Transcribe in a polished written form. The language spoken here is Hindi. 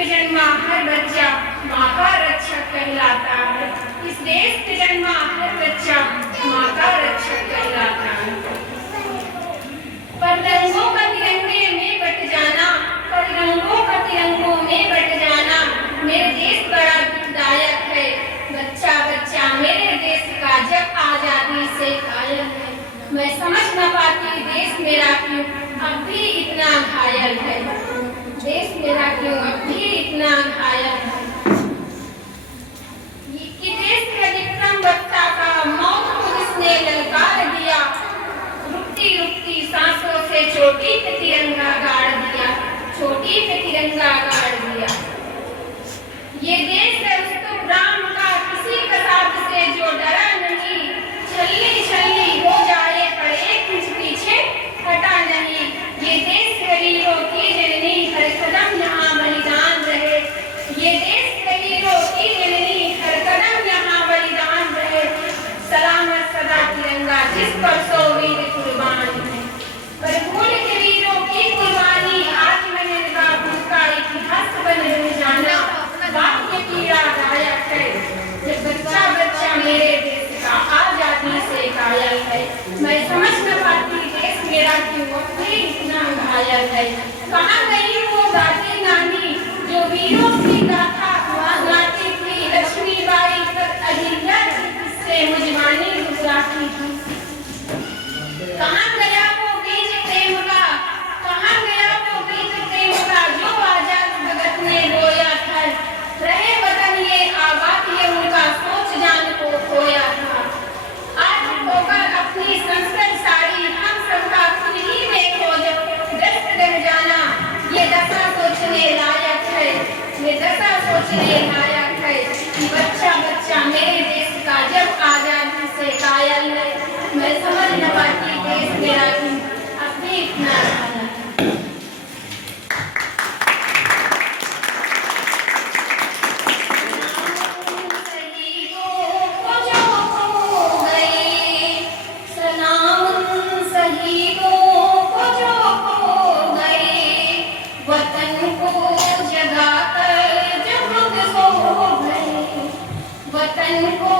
पे जन्मा हर बच्चा माँ का रक्षक कहलाता है। इस देश पे जन्मा हर बच्चा माँ का रक्षक कहलाता है। पर रंगों का तिरंगे में बट जाना, पर रंगों का तिरंगों में बट जाना मेरे देश बड़ा दुखदायक है। बच्चा बच्चा मेरे देश का जब आजादी से घायल है। मैं समझ न पाती देश मेरा क्यों अब भी इतना घायल है। देश मेरा क्यों अब भी इतना घायल है। कि देश के विक्रम बच्चा का मौत को जिसने ललकार दिया, रुकती रुकती सांसों से चोटी पे तिरंगा गाड़ दिया, चोटी पे तिरंगा गाड़ दिया। ये देश है उस तो राम का किसी कसाब से जो डरा नहीं, छल्ली छल्ली हो जाए पर एक इंच पीछे हटा नहीं। ये देश है वीरों की जननी, हर कदम यहाँ बलिदान रहे। ये देश है वीरों की जननी, हर कदम यहाँ बलिदान रहे। सलामत सदा तिरंगा जिस पर सौ वीर कुर्बान है। पर भूल के वीरों की कुर्बानी आज मैंने उनका इतिहास बन जाना बात ये पीड़ादायक है। जब बच्चा बच्चा मेरे देश का आजादी से घायल है। मैं समझ न पाती देश मेरा क्यों अपने इतना घायल है। कहाँ गई वो गाती नानी जो वीरों की गाथा गाती थी, लक्ष्मीबाई अहिल्या से मुझवानी गुजराती थी। कहाँ गया वो बीज प्रेम का, कहाँ गया वो बीज प्रेम का जो आजाद भगत ने बोया था। रहे वतन ये आबाद ये उनका सोच जान को खोया था। आज होकर अपनी संस्कृत साड़ी हम सबका खुद ही में खोज व्यस्त रह जाना ये दशा सोचने लायक है। ये दशा सोचने लायक है कि बच्चा बच्चा मेरे देश का जब आजादी से घायल है। मैं समझ न पाती देश मेरा अब भी इतना घायल है। वतन को